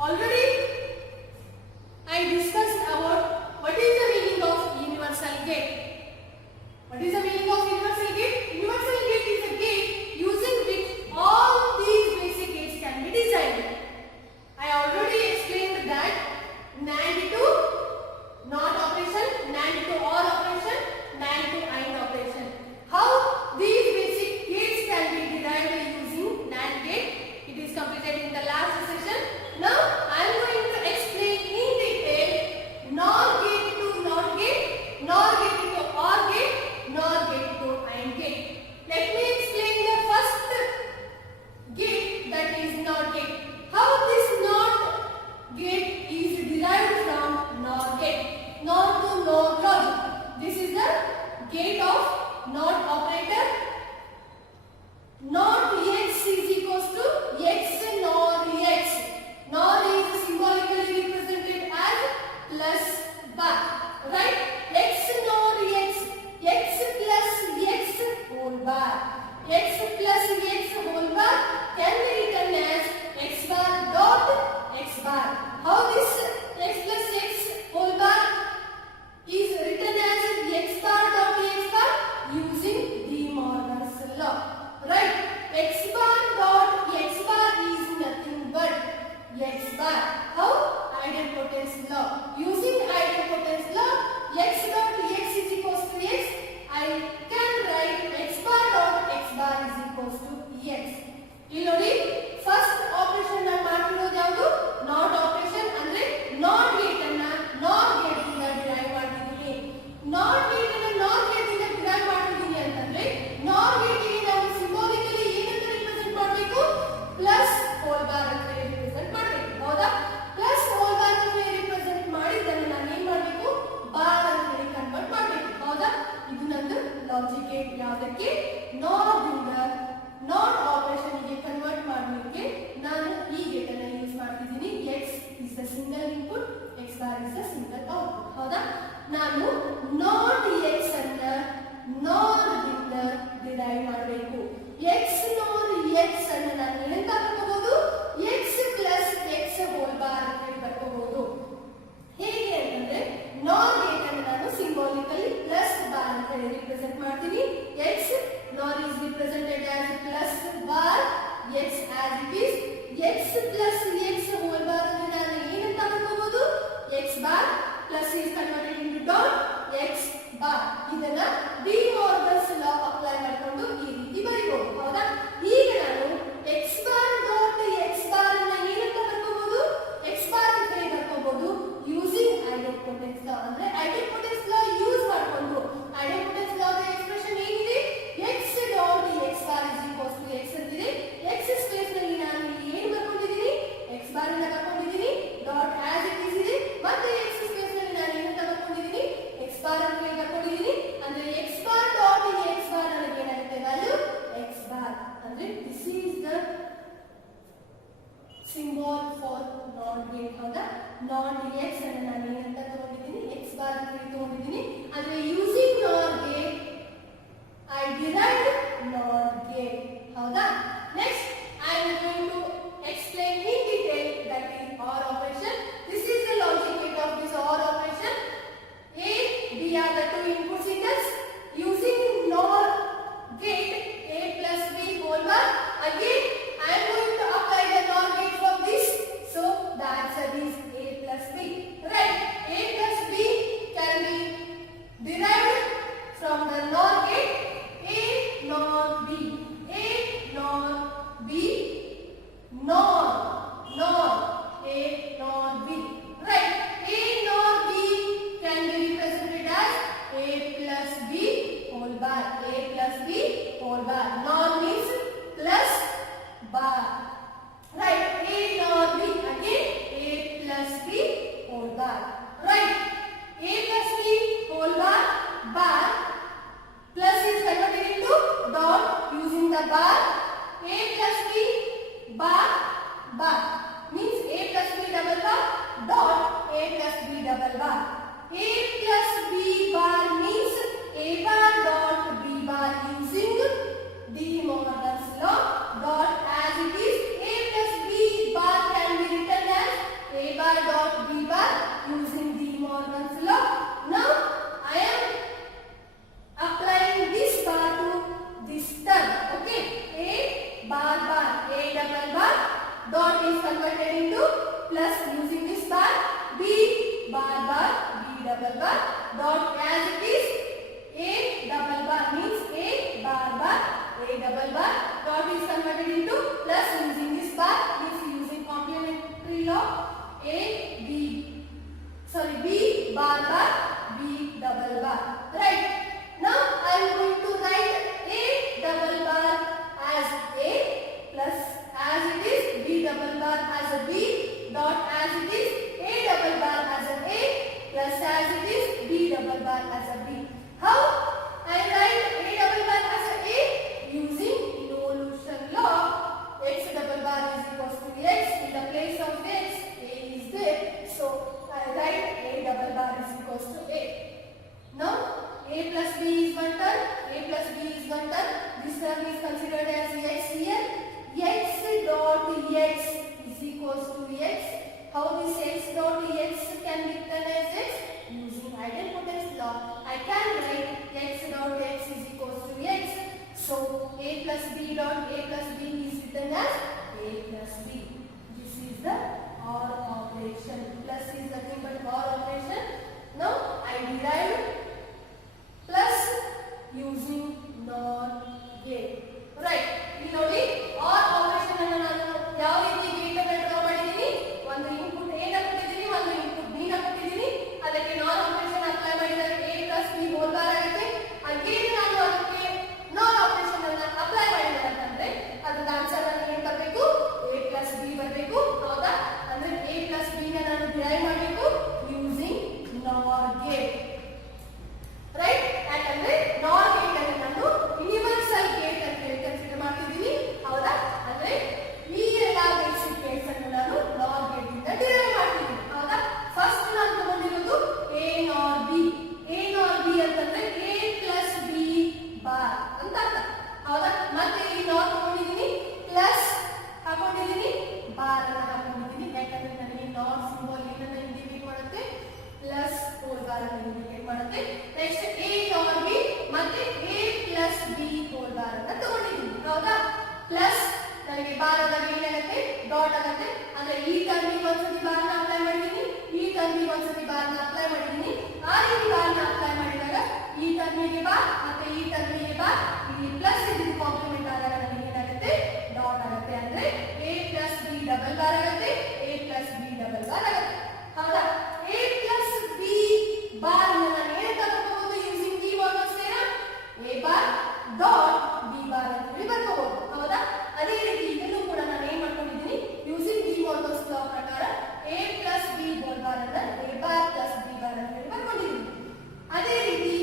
Already I discussed about what is the meaning of universal gate. What is the meaning of universal gate? Universal gate is a gate using which all these basic gates can be designed. I already explained that NAND to NOT operation, NAND to OR operation, NAND to AND operation. How these basic gates can be derived using NAND gate. It is completed in the last session. Now I am going to explain in detail NOR gate to NOT gate, NOR gate to OR gate, NOR gate to AND gate. Let me explain the first gate, that is NOT gate. How this NOT gate is derived from NOR gate. NOR to NOR logic. This is the gate of NOT operator. NOT x is equals to x NOR x. NOR is symbolically represented as plus bar. Right? X NOR x. X plus x whole bar. X plus x whole bar can be written as x bar dot x bar. How this x plus x whole bar is written as x bar dot x bar? Using De Morgan's law. Right? X bar dot x bar is nothing but x bar. How? Idempotency law. Using idempotency law, x dot x is equals to x. I can write x bar dot x bar is equals to x. ಇಲ್ಲಿ ನೋಡಿ first operation ನಾನು ಮಾಡ್ತಿರೋದು ಯಾವುದು? Not operation ಅಂದ್ರೆ not gate ಅನ್ನ not gate ಇಂದ derive ಮಾಡ್ತಿದ್ದೀನಿ. Not gate ಅನ್ನ ನಾಟ್ ಗೇಟ್ ಇಂದ ಡಿರೈವ್ ಮಾಡ್ತಿದ್ದೀನಿ ಅಂತಂದ್ರೆ ನಾಟ್ ಗೇಟ್ ಗೆ ನಾವು ಸಿಂಬಾಲಿಕಲಿ ಏನಂತ ರಿಪ್ರೆಸೆಂಟ್ ಮಾಡಬೇಕು? ಪ್ಲಸ್ ಹೋಲ್ ಬಾರ್ ಅಂತ ರಿಪ್ರೆಸೆಂಟ್ ಮಾಡಬೇಕು. ಹೌದಾ? ಪ್ಲಸ್ ಹೋಲ್ ಬಾರ್ ಅಂತ ರಿಪ್ರೆಸೆಂಟ್ ಮಾಡಿದ್ದನ್ನು ನಾನು ಏನು ಮಾಡಬೇಕು? ಬಾರ್ ಅಂತ ಹೇಳಿ ಕನ್ವರ್ಟ್ ಮಾಡಬೇಕು. ಹೌದಾ? ಇದು ನಂದು ಲಾಜಿಕ್ ಗೇಟ್. ಯಾವುದಕ್ಕೆ? ನಾಟ್ ಇಂದ ನಾಟ್ ಆಪರೇಷನ್ ಗೆ ಕನ್ವರ್ಟ್ ಮಾಡಲಿಕ್ಕೆ ನಾನು ಈ ಗೇಟ್ ಅನ್ನು ಯೂಸ್ ಮಾಡ್ತಿದ್ದೀನಿ. x is the single input, x bar is the single output. ಹೌದಾ? ನಾನು ನಾಟ್ x ಅನ್ನ ನಾರ್ ದಿಂದ ಡಿರೈವ್ ಮಾಡಬೇಕು. x ನಾರ್ x ಅನ್ನು ನಾನು ಏನಂತ ಬರ್ಕೋಬಹುದು? x plus x whole bar ಅಂತ ಹೇಳಿ ಬರ್ಕೋಬಹುದು. ಹೇಗೆ ಅಂತಂದ್ರೆ ನಾರ್ ಗೇಟ್ ಅನ್ನು ನಾನು ಸಿಂಬಾಲಿಕಲಿ ಪ್ಲಸ್ ಬಾರ್ ಅಂತ ಹೇಳಿ ರಿಪ್ರೆಸೆಂಟ್ ಮಾಡ್ತೀನಿ. x NOR is represented as plus bar, x as it is. X plus x whole bar ಅಂದ್ರೆ ನಾನು ಏನಂತ ಬರ್ಕೋಬಹುದು? x bar plus is converted into dot x bar. ಇದನ್ನ ಡಿ ಮಾರ್ಗನ್ಸ್ ಲಾ apply ಮಾಡಿಕೊಂಡು ಈ ರೀತಿ ಬರೀಬಹುದು. ಹೌದಾ? ಈಗ ನಾನು x bar dot x bar ಅನ್ನ ಏನಂತ ಬರ್ಕೋಬಹುದು? x bar ಅಂತ ಹೇಳಿ ಬರ್ಕೋಬಹುದು ಯೂಸಿಂಗ್ ಐಡೆಂಪೊಟೆನ್ಸ್ ಲಾ. ಅಂದ್ರೆ ಐಡೆಂಪೊಟೆನ್ಸ್ ಲಾ ಯೂಸ್ ಮಾಡಿಕೊಂಡು ಐಡೆಂಪೊಟೆನ್ಸ್ ಲಾ ದ ಎಕ್ಸ್ಪ್ರೆಷನ್ ಏನಿದೆ? x dot x bar is equals to x ಅಂತಿದೆ. x ಸ್ಪೇಸ್ ನಲ್ಲಿ ನಾನು ಇಲ್ಲಿ ಏನು ಬರ್ಕೊಂಡಿದ್ದೀನಿ? x bar ಅನ್ನು ಬರ್ಕೊಂಡಿದ್ದೀನಿ. ಡಾಟ್ as it is ಇದೆ. ಮತ್ತೆ x ಸ್ಪೇಸ್ ನಲ್ಲಿ ನಾನು ಏನಂತ ಬರ್ಕೊಂಡಿದ್ದೀನಿ? x bar ಅಂತ ಹೇಳಿ ಬರ್ಕೊಂಡಿದ್ದೀನಿ. ಅಂದ್ರೆ x bar dot x bar ನನಗೆ ಏನಾಗುತ್ತೆ? Value x bar. ಅಂದ್ರೆ this is the symbol for NOT gate. ಹೌದಾ? NOT x ಅನ್ನು ನಾನು ಏನಂತ ತಗೊಂಡಿದ್ದೀನಿ? x bar ಅಂತ ಹೇಳಿ ತಗೊಂಡಿದ್ದೀನಿ. ಅಂದ್ರೆ using NOT gate I derived NOT gate. ಹೌದಾ? Next I am going to explain in detail that is OR operation. This is the logic gate of this OR operation. A, B are the two input signals. Using NOR gate A plus B whole bar. Again I am going to apply the NOR gate for this. So the answer is A plus B. Right? A plus B can be derived from the NOR gate. A NOR B, A NOR B, NOR, NOR, A NOR B. Right? A NOR B can be represented as A plus B whole bar. A plus B whole bar. NOR means plus bar. Right? A NOR B again A plus B whole bar. Right? A plus B whole bar bar. Plus is converted into dot using the bar. A plus B bar bar means A plus B double bar dot A plus B double bar. A plus B bar means A bar dot B bar using De Morgan's law. Dot as it is. A plus B bar can be written as converted into plus using this bar. B bar bar, B double bar, dot as it is. A double bar means A bar bar, A double bar, dot is converted into plus using this bar, means using complementary law. A B, sorry, B bar bar, B double bar. Right. Now I am going to write A double bar as A plus as it is B double bar as a B, dot as it is A double bar as a A plus as it is B double bar as a B. How I write A double bar as a A? Using evolution law. X double bar is equals to X. In the place of X, A is there. So I write A double bar is equals to A. Now A plus B is one term. A plus B is one term. This term is considered as X here. X dot X is equals to X. How this X dot X can be written as X? Using idempotency law, I can write X dot X is equals to X. So A plus B dot A plus B is written as A plus B. This is the OR operation. Plus is nothing but OR operation. Now I derive plus using NOR gate. Right. ಇಲ್ಲಿ ನೋಡಿ OR operation ಅನ್ನು ನಾನು ಯಾವ ರೀತಿ gate ಅನ್ನು draw ಮಾಡಿದ್ದೀನಿ. ಒಂದು input A ನ ಕೊಟ್ಟಿದ್ದೀನಿ, ಒಂದು ಇನ್ಪುಟ್ B ನ ಕೊಟ್ಟಿದ್ದೀನಿ. ಅದಕ್ಕೆ NOR ಆಪರೇಷನ್ ಅಪ್ಲೈ ಮಾಡಿದರೆ A plus B whole bar ಆಗುತ್ತೆ. ಅಗೇನ್ ನಾನು ಅದಕ್ಕೆ NOR ಆಪರೇಷನ್ ಅನ್ನು ಅಪ್ಲೈ ಮಾಡಿದರೆ ಅಂತಂದ್ರೆ ಅದರ ಆನ್ಸರ್ ಅನ್ನು ಏನು ಬರಬೇಕು? A plus B ಬರಬೇಕು. ಹೌದಾ? ಅಂದ್ರೆ A plus B ನ ನಾನು ಡಿರೈವ್ ಮಾಡಬೇಕು ಯೂಸಿಂಗ್ NOR ಗೇಟ್. ರೈಟ್? ಯಾಕಂದ್ರೆ NOR ಗೇಟ್ ಅನ್ನು ನಾನು ಯೂನಿವರ್ಸಲ್ ಗೇಟ್ ಅಂತ ಹೇಳಿ ಕನ್ಸಿಡರ್ ಮಾಡ್ತಿದ್ದೀನಿ. ಹೌದಾ? ಅಂದ್ರೆ ಈ ಎಲ್ಲಾ ಬೇಸಿಕ್ ಗೇಟ್ಸ್ ಅನ್ನು ನಾನು NOR ಗೇಟ್ ಇಂದ ಡಿರೈವ್ ಮಾಡ್ತೀನಿ. ಹೌದಾ? ಫಸ್ಟ್ ನಾನು ತಗೊಂಡಿರೋದು A NOR B. A NOR B ಅಂತಂದ್ರೆ A plus B ಬಾರ್ ಅಂತ ಅರ್ಥ. ಹೌದಾ? ಮತ್ತೆ ಈ NOR ತಗೊಂಡಿದ್ದೀನಿ, ಪ್ಲಸ್ ಹಾಕೊಂಡಿದ್ದೀನಿ, ಬಾರ್ ಅನ್ನು ಹಾಕೊಂಡಿದ್ದೀನಿ. ಯಾಕಂದ್ರೆ ನನಗೆ NOR ಸಿಂಬಲ್ ಏನನ್ನ ಇಂಡಿಕೇಟ್ ಮಾಡುತ್ತೆ? ಪ್ಲಸ್ ಹೋಲ್ ಬಾರ್ ಅನ್ನು ಇಂಡಿಕೇಟ್ ಮಾಡುತ್ತೆ. ನೆಕ್ಸ್ಟ್ A NOR B ಮತ್ತೆ A plus B whole bar ಅನ್ನು ತಗೊಂಡಿದ್ದೀನಿ. ಹೌದಾ? ಪ್ಲಸ್ ನನಗೆ ಬಾರ್ ಆದಾಗ ಏನಾಗುತ್ತೆ? ಡಾಟ್ ಆಗುತ್ತೆ. ಅಂದ್ರೆ ಈ ಟರ್ಮಿಗೆ ಒಂದ್ಸತಿ ಬಾರ್ ನ ಅಪ್ಲೈ ಮಾಡಿದ್ದೀನಿ, ಈ ಟರ್ಮಿಗೆ ಒಂದ್ಸತಿ ಬಾರ್ ನ ಅಪ್ಲೈ ಮಾಡಿದ್ದೀನಿ. ಆ ರೀತಿ ಬಾರ್ ನ ಅಪ್ಲೈ ಮಾಡಿದಾಗ ಈ ಟರ್ಮಿಗೆ ಬಾರ್ ಮತ್ತೆ ಈ ಟರ್ಮಿಗೆ ಬಾರ್, ಇಲ್ಲಿ ಪ್ಲಸ್ ಇದು ಕಾಂಪ್ಲಿಮೆಂಟ್ ಆದಾಗ ನನಗೆ ಏನಾಗುತ್ತೆ? ಡಾಟ್ ಆಗುತ್ತೆ. ಅಂದ್ರೆ A plus B double bar ಆಗುತ್ತೆ, A plus B double bar ಆಗುತ್ತೆ. ಹೌದಾ? A plus B ಬಾರ್ ನ ನಾನು ಏನಂತ ಬರ್ಕೋಬಹುದು? Using De Morgan's theorem A bar dot B bar ಅಂತ ಹೇಳಿ ಬರ್ಕೋಬಹುದು. ಹೌದಾ? ಅದೇ ರೀತಿ ಇದನ್ನು ಕೂಡ ನಾನು ಏನು ಮಾಡ್ಕೊಂಡಿದ್ದೀನಿ? ಯೂಸಿಂಗ್ ಡಿ ಮಾರ್ಗನ್ಸ್ ಲಾ ಪ್ರಕಾರ A plus B whole bar ಅನ್ನ A bar plus B bar ಅಂತ ಹೇಳಿ ಬರ್ಕೊಂಡಿದ್ದೀನಿ. ಅದೇ ರೀತಿ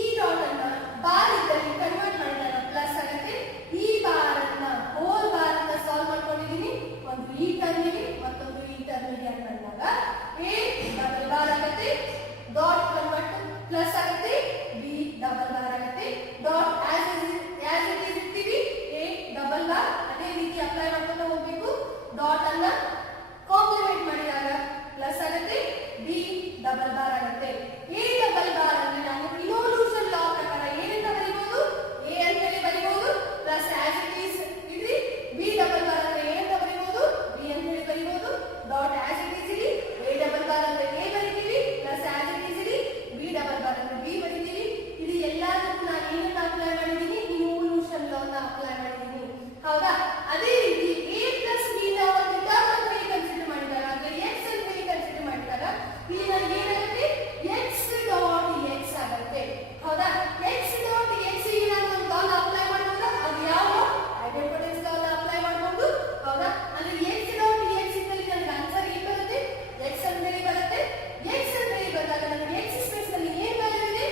ಈ ಡಾಟ್ ಅನ್ನ ಬಾರ್ ಇದ್ದಲ್ಲಿ ಕನ್ವರ್ಟ್ ಮಾಡಿದಾಗ ಪ್ಲಸ್ ಆಗುತ್ತೆ. ಈ ಬಾರ್ ಅನ್ನ ಹೋಲ್ ಬಾರ್ ಅನ್ನ ಸಾಲ್ವ್ ಮಾಡ್ಕೊಂಡಿದ್ದೀನಿ. ಒಂದು ಈ ಟರ್ಮಿಗೆ ಮತ್ತೊಂದು ಈ ಟರ್ಮಿಗೆ ಅಂತ ಅಂದಾಗ A ಡಬಲ್ ಬಾರ್ ಆಗುತ್ತೆ, ಡಾಟ್ ಕನ್ವರ್ಟ್ ಪ್ಲಸ್ ಆಗುತ್ತೆ, B ಡಬಲ್ ಬಾರ್ ಆಗುತ್ತೆ, ಡಾಟ್ ಆಸ್ ಇಟ್ ಇಸ್ ಇರ್ತೀವಿ A ಡಬಲ್ ಬಾರ್. ಅದೇ ರೀತಿ ಅಪ್ಲೈ ಮಾಡ್ಕೊಂಡು ಹೋಗ್ಬೇಕು. ಡಾಟ್ ಅನ್ನ ಕಾಂಪ್ಲಿಮೆಂಟ್ ಮಾಡಿದಾಗ ಪ್ಲಸ್ ಆಗುತ್ತೆ, B ಡಬಲ್ ಬಾರ್ ಆಗುತ್ತೆ. A ಡಬಲ್ ಬಾರ್ ಅಂದ್ರೆ ನಾವು ಇನ್ವಲ್ಯೂಷನ್ ಲಾ ಪ್ರಕಾರ ಏನಂತ ಬರೀಬಹುದು? A ಅಂತ ಹೇಳಿ ಬರೀಬಹುದು, ಪ್ಲಸ್ ಆಸ್ ಇಟ್ ಈಸ್ ಇದ್ರಿ. B ಡಬಲ್ ಬಾರ್ ಅಂದ್ರೆ ಏನಂತ ಬರೀಬಹುದು? B ಅಂತ ಹೇಳಿ ಬರೀಬಹುದು. ಡಾಟ್ ಆಸ್ ಇಟ್ ಈಸ್ ಇರಿ. A ಡಬಲ್ ಬಾರ್ ಅಂದ್ರೆ A ಬರೀತೀವಿ, ಪ್ಲಸ್ ಆಸ್ ಇಟ್ ಈಸ್ ಇರಿ. B ಡಬಲ್ ಬಾರ್ ಅಂದ್ರೆ B ಬರೀತೀವಿ. ಇದು ಎಲ್ಲದಕ್ಕೂ ನಾನು ಏನನ್ನ ಅಪ್ಲೈ ಮಾಡಿದ್ದೀನಿ? ಇನ್ವಲ್ಯೂಷನ್ ಲಾ ನ ಅಪ್ಲೈ ಮಾಡಿದ್ದೀನಿ. ಹೌದಾ? ಅದೇ ರೀತಿ A plus B ನ ಒಂದು ಟರ್ಮ್ ಅಂತ ಹೇಳಿ ಕನ್ಸಿಡರ್ ಮಾಡಿದಾಗ, ಅಂದ್ರೆ X ಅಂತ ಹೇಳಿ ಕನ್ಸಿಡರ್ ಮಾಡಿದಾಗ ಇಲ್ಲಿ ನನಗೆ ಏನಾಗುತ್ತೆ? X dot X ಆಗುತ್ತೆ. ಹೌದಾ? X dot X ಗೆ ನಾನು ಒಂದು ಲಾ ಅಪ್ಲೈ ಮಾಡಿದಾಗ ಅದು ಯಾವ ಐಡೆಂಟಿಟಿ ಲಾ ಅಪ್ಲೈ ಮಾಡಬಹುದು. ಹೌದಾ? ಅಂದ್ರೆ X dot X ಇದ್ದಲ್ಲಿ ನನಗೆ ಆನ್ಸರ್ ಏನು ಬರುತ್ತೆ? X ಅಂತ ಹೇಳಿ ಬರುತ್ತೆ. X ಅಂತ ಹೇಳಿ ಬಂದಾಗ ನನಗೆ X ಸ್ಪೇಸ್ ಅಲ್ಲಿ ಏನು ವ್ಯಾಲ್ಯೂ ಇದೆ?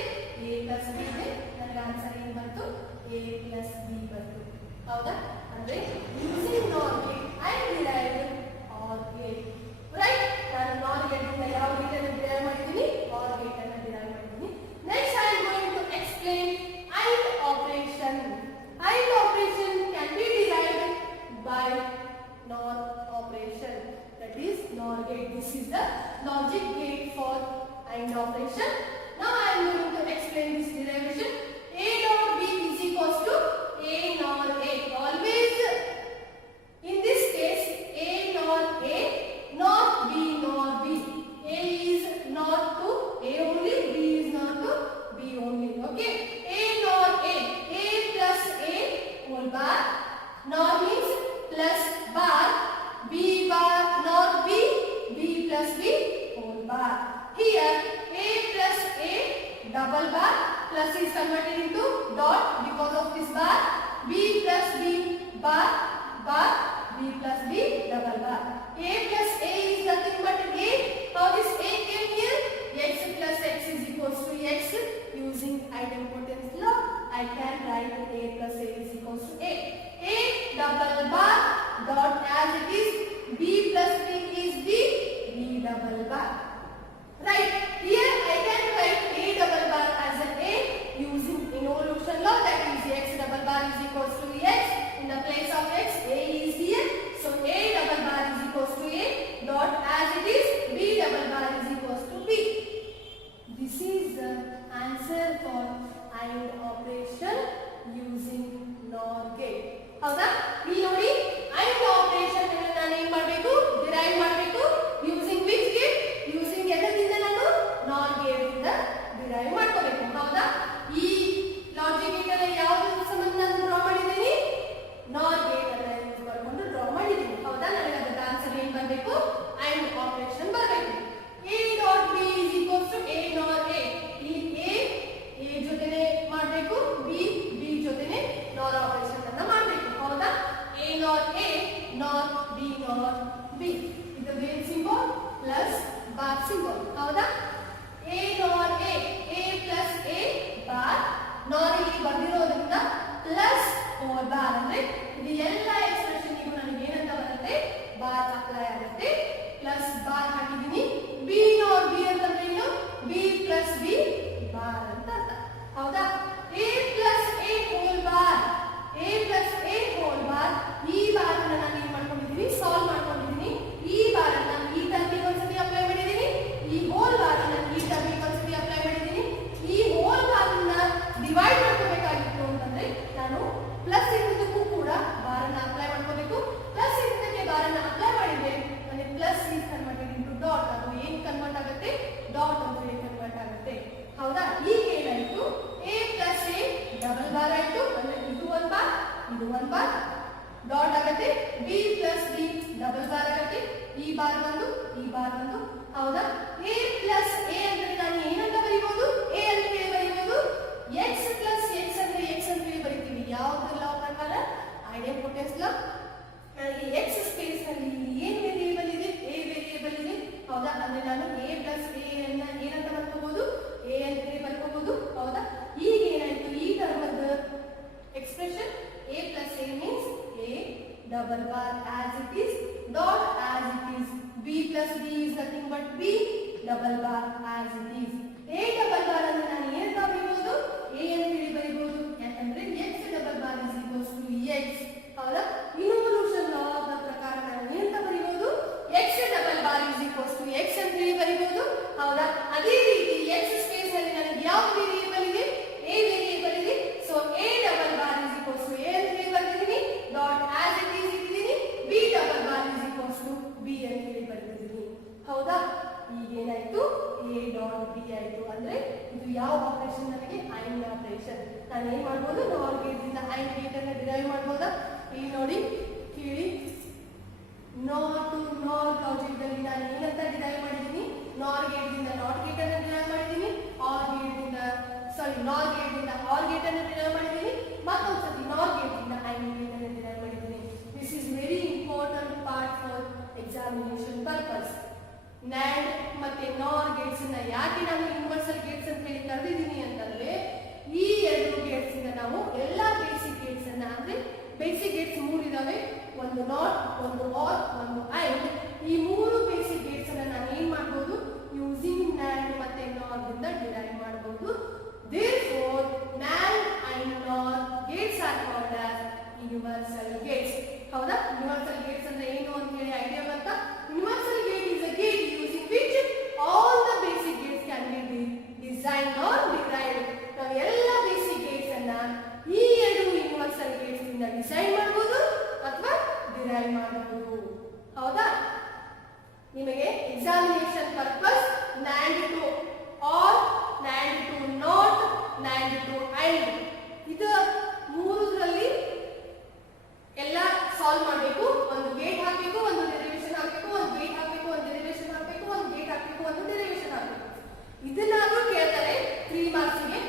A plus B ಇದೆ. ನನಗೆ ಆನ್ಸರ್ ಏನು ಬಂತು? A plus B ಬಂತು. ಹೌದಾ? ಅಂದ್ರೆ using NOR gate I derive OR gate. Right? ನಾನು NOR ಗೇಟ್ ಇಂದ ಯಾವ ಗೇಟ್ ಅನ್ನು ಡಿರೈವ್ ಮಾಡಿದ್ದೀನಿ? OR ಗೇಟ್ ಅನ್ನು ಡಿರೈವ್ ಮಾಡಿದ್ದೀನಿ. Next I am going to explain AND operation. AND operation can be derived by NOR operation. That is NOR gate. This is the logic gate for AND operation. Now I am going to explain this derivation. A dot B is equals to A NOR A. Always in this case double bar, plus is converted into dot because of this bar. B plus B bar bar, B plus B double bar. A plus A is nothing but A. How this A came here? X plus X is equals to X. Using idempotency law, I can write A plus A is equals to A. A double bar dot as it is. B plus B is B. B double bar. Right. Here I can write A double bar as an A using involution law, that is X double bar is equals to X. In the place of X, A is here. So A double bar is equals to A dot as it is. B double bar is equals to B. This is the answer for AND operation using NOR gate. ಹೌದಾ? ಇಲ್ಲಿ ನೋಡಿ AND operation ಅನ್ನು ನಾನು ಏನು ಮಾಡಬೇಕು? Derive ಮಾಡಬೇಕು. Using which gate? Using ಎದರಿಂದ ನಾನು NOR gate ಇಂದ ಡಿರೈವ್ ಮಾಡ್ಕೋಬೇಕು. ಹೌದಾ? ಈ ಲಾಜಿಕ್ ಗೇಟ್ ಅನ್ನು ಯಾವುದು ಸಂಬಂಧ ನಾನು ಡ್ರಾ ಮಾಡಿದ್ದೀನಿ? NOR ಗೇಟ್ ಅನ್ನು ಯೂಸ್ ಮಾಡಿಕೊಂಡು ಡ್ರಾ ಮಾಡಿದ್ದೀನಿ. ಹೌದಾ? ನನಗೆ ಅದರ ಆನ್ಸರ್ ಏನು ಬರಬೇಕು? AND ಆಪರೇಷನ್ ಬರಬೇಕು. A dot B is equals to A NOR A. ಇಲ್ಲಿ A ಜೊತೆನೆ ಮಾಡಬೇಕು, B ಜೊತೆನೆ NOR ಆಪರೇಷನ್ ಅನ್ನು ಮಾಡಬೇಕು. ಹೌದಾ? A NOR A NOR B NOR B. ಇದು wave symbol plus bar symbol. ಹೌದಾ? A NOR A plus A bar NOR ಇಲ್ಲಿ ಬಂದಿರೋದ್ರಿಂದ ಪ್ಲಸ್ 4 ಬಾರ್ ಅಂದ್ರೆ ಇದು ಎಲ್ಲ ಎಕ್ಸ್ಪ್ರೆಷನ್ ಇವು ನನಗೆ ಏನಂತ ಬರುತ್ತೆ? ಬಾರ್ ಅಪ್ಲೈ ಆಗುತ್ತೆ. ಪ್ಲಸ್ ಬಾರ್ ಹಾಕಿದ್ದೀನಿ. B NOR B ಅಂತಂದ್ರೆ ಏನು? B plus B ಬಾರ್ ಅಂತ ಅರ್ಥ. ಹೌದಾ? A plus A whole bar. A plus A whole bar. ಈ ಬಾರ್ ಅನ್ನು ನಾನು ಏನು ಮಾಡ್ಕೊಂಡಿದ್ದೀನಿ? ಸಾಲ್ವ್ ಮಾಡ್ಕೊಂಡಿದ್ದೀನಿ. ಈ ಬಾರ್ ಅನ್ನು ಈ ಟರ್ಮಿಗೆ ಒಂದ್ಸತಿ ಅಪ್ಲೈ ಮಾಡಿದ್ದೀನಿ. ಈ ಹೋಲ್ ಬಾರ್ ಅನ್ನು ಈ ಟರ್ಮಿಗೆ ಒಂದ್ಸತಿ ಅಪ್ಲೈ ಮಾಡಿದ್ದೀನಿ. ಈ ಹೋಲ್ ಬಾರ್ ಅನ್ನ ಡಿವೈಡ್ ಮಾಡ್ಕೋಬೇಕಾಗಿತ್ತು ಅಂತಂದ್ರೆ ನಾನು ಪ್ಲಸ್ ಇದ್ದಕ್ಕೂ ಕೂಡ ಬಾರ್ ಅನ್ನು ಅಪ್ಲೈ ಮಾಡ್ಕೋಬೇಕು. ಪ್ಲಸ್ ಇದ್ದಕ್ಕೆ ಬಾರ್ ಅನ್ನು ಅಪ್ಲೈ ಮಾಡಿದ್ರೆ ನನಗೆ plus is converted into dot. ಅದು ಏನು ಕನ್ವರ್ಟ್ ಆಗುತ್ತೆ? ಡಾಟ್ ಅಂತ ಹೇಳಿ ಕನ್ವರ್ಟ್ ಆಗುತ್ತೆ. ಹೌದಾ? ಈಗ ಏನಾಯ್ತು? A plus A double bar ಆಯ್ತು. ಅಂದ್ರೆ ಇದು ಒಂದು ಬಾರ್, ಇದು ಒಂದು ಬಾರ್ ಡಾಟ್ ಆಗುತ್ತೆ. B plus B double bar ಆಗುತ್ತೆ. ಈ ಬಾರ್ ಬಂದು, ಈ ಬಾರ್ ಬಂದು. ಹೌದಾ? A plus A ಅಂದ್ರೆ ನಾನು ಏನಂತ ಬರೀಬಹುದು? A ಅಂತ ಹೇಳಿ ಬರೀಬಹುದು. X plus X ಅಂದ್ರೆ X ಅಂತ ಹೇಳಿ ಬರೀತೀವಿ. ಯಾವ್ದು ಲಾ ಪ್ರಕಾರ? ಐಡೆಂಪೊಟೆನ್ಸ್ ಲಾ. ಈ X ಸ್ಪೇಸ್ ನಲ್ಲಿ ಏನು ವೇರಿಯೇಬಲ್ ಇದೆ? A ವೇರಿಯೇಬಲ್ ಇದೆ. ಹೌದಾ? ಅಂದ್ರೆ ನಾನು A plus A ಅನ್ನ ಏನಂತ ಬರ್ಕೋಬಹುದು? A ಅಂತ ಹೇಳಿ ಬರ್ಕೋಬಹುದು. ಹೌದಾ? ಈಗ ಏನಾಯ್ತು? ಈ ಟರ್ಮದ expression A plus A means A double bar as it is dot as it is. B plus B is nothing but B double bar as it is. A double bar ಅನ್ನು ನಾನು ಏನಂತ ಬರೀಬಹುದು? A ಅಂತ ಹೇಳಿ ಬರೀಬಹುದು. ಯಾಕಂದ್ರೆ X double bar is equals to X. ಹೌದಾ? ಇನ್ವಲ್ಯೂಷನ್ ಲಾ ಪ್ರಕಾರ ನಾನು ಏನಂತ ಬರೀಬಹುದು? X double bar is equals to X ಅಂತ ಹೇಳಿ ಬರೀಬಹುದು. ಹೌದಾ? ಅದೇ ರೀತಿ X ಸ್ಪೇಸ್ ನಲ್ಲಿ ನನಗೆ ಯಾವ ವೇರಿಯೇಬಲ್ ಇದೆ? A ವೇರಿಯೇಬಲ್ ಇದೆ. So A double bar is equals to A ಅಂತ ಹೇಳಿ ಬರ್ತಿದ್ದೀನಿ. ಡಾಟ್ as it is ಇಟ್ಟಿದ್ದೀನಿ. B double bar is equals to B ಅಂತ ಹೇಳಿ ಬರ್ತಿದ್ದೀನಿ. ಹೌದಾ? ಈಗ ಏನಾಯ್ತು? A dot B ಆಯ್ತು. ಅಂದ್ರೆ ಇದು ಯಾವ ಆಪರೇಷನ್ ನನಗೆ? AND operation. ನಾನು ಏನ್ ಮಾಡ್ಬೋದು? NOR ಗೇಟ್ ಇಂದ AND ಗೇಟ್ ಅನ್ನು ಡಿರೈವ್ ಮಾಡ್ಬೋದಾ? ಇಲ್ಲಿ ನೋಡಿ ಕೇಳಿ. NOR to NOR ಲಾಜಿಕ್ ನಲ್ಲಿ ನಾನು ಏನಂತ ಡಿರೈವ್ ಮಾಡಿದ್ದೀನಿ? NOR ಗೇಟ್ ಇಂದ NOT ಗೇಟ್ ಅನ್ನು ಡಿರೈವ್ ಮಾಡಿದ್ದೀನಿ. NOR ಗೇಟ್ ಇಂದ OR ಗೇಟ್ ಅನ್ನು ಡಿರೈವ್ ಮಾಡಿದ್ದೀನಿ. ಮತ್ತೊಂದ್ಸತಿ NOR ಗೇಟ್ ಇಂದ AND ಗೇಟ್ ಅನ್ನು ಡಿರೈವ್ ಮಾಡಿದ್ದೀನಿ. This is very important part for examination purpose. NAND ಮತ್ತೆ NOR ಗೇಟ್ಸ್ ಅನ್ನ ಯಾಕೆ ನಾನು ಯೂನಿವರ್ಸಲ್ ಗೇಟ್ಸ್ ಅಂತ ಹೇಳಿ ಕರೆದಿದ್ದೀನಿ ಅಂತಂದ್ರೆ ಈ ಎರಡು ಗೇಟ್ಸ್ ಇಂದ ನಾವು ಎಲ್ಲಾ ಬೇಸಿಕ್ ಗೇಟ್ಸ್ ಅನ್ನ, ಅಂದ್ರೆ ಬೇಸಿಕ್ ಗೇಟ್ಸ್ 3 ಇದಾವೆ. ಒಂದು ನಾಟ್, ಒಂದು ಆರ್, ಒಂದು AND. ಈ 3 ಬೇಸಿಕ್ ಗೇಟ್ಸ್ ಅನ್ನ ನಾನು ಏನ್ ಮಾಡಬಹುದು? ಯೂಸಿಂಗ್ NAND ಮತ್ತೆ NOR ಇಂದ ಡಿರೈವ್ ಮಾಡಬಹುದು. Therefore, NAND and NOR gates are called as universal gates. ಹೌದಾ? ಯೂನಿವರ್ಸಲ್ ಗೇಟ್ಸ್ ಅಂದ್ರೆ ಏನು ಅಂತ ಹೇಳಿ ಐಡಿಯಾ ಬಂತಾ? Universal gate is a gate using which all the basic gates can be designed or derived. ನಾವು ಎಲ್ಲ ಬೇಸಿಕ್ ಗೇಟ್ಸ್ ಅನ್ನ ಈ ಎರಡು ಯೂನಿವರ್ಸಲ್ ಗೇಟ್ಸ್ ಇಂದ ಡಿಸೈನ್ ಮಾಡಬಹುದು ಅಥವಾ ಡಿರೈವ್ ಮಾಡಬಹುದು. ಹೌದಾ? ನಿಮಗೆ examination purpose NAND to OR, NAND to NOT, NAND to AND ಇದು ಮೂರರಲ್ಲಿ ಎಲ್ಲ ಸಾಲ್ವ್ ಮಾಡಬೇಕು. ಒಂದು ಗೇಟ್ ಹಾಕಬೇಕು, ಒಂದು ಡೆರಿವೇಷನ್ ಹಾಕಬೇಕು, ಒಂದು ಗೇಟ್ ಹಾಕಬೇಕು, ಒಂದು ಡೆರಿವೇಷನ್ ಹಾಕಬೇಕು, ಒಂದು ಗೇಟ್ ಹಾಕಬೇಕು, ಒಂದು ಡೆರಿವೇಷನ್ ಹಾಕಬೇಕು. ಇದನ್ನಾದ್ರೂ ಕೇಳ್ತಾರೆ 3 ಮಾರ್ಕ್ಸ್ಗೆ.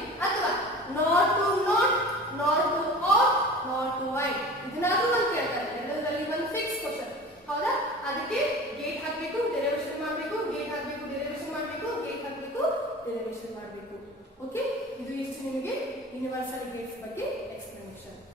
ಯೂನಿವರ್ಸಲ್ ಗೇಟ್ಸ್ ಬಗ್ಗೆ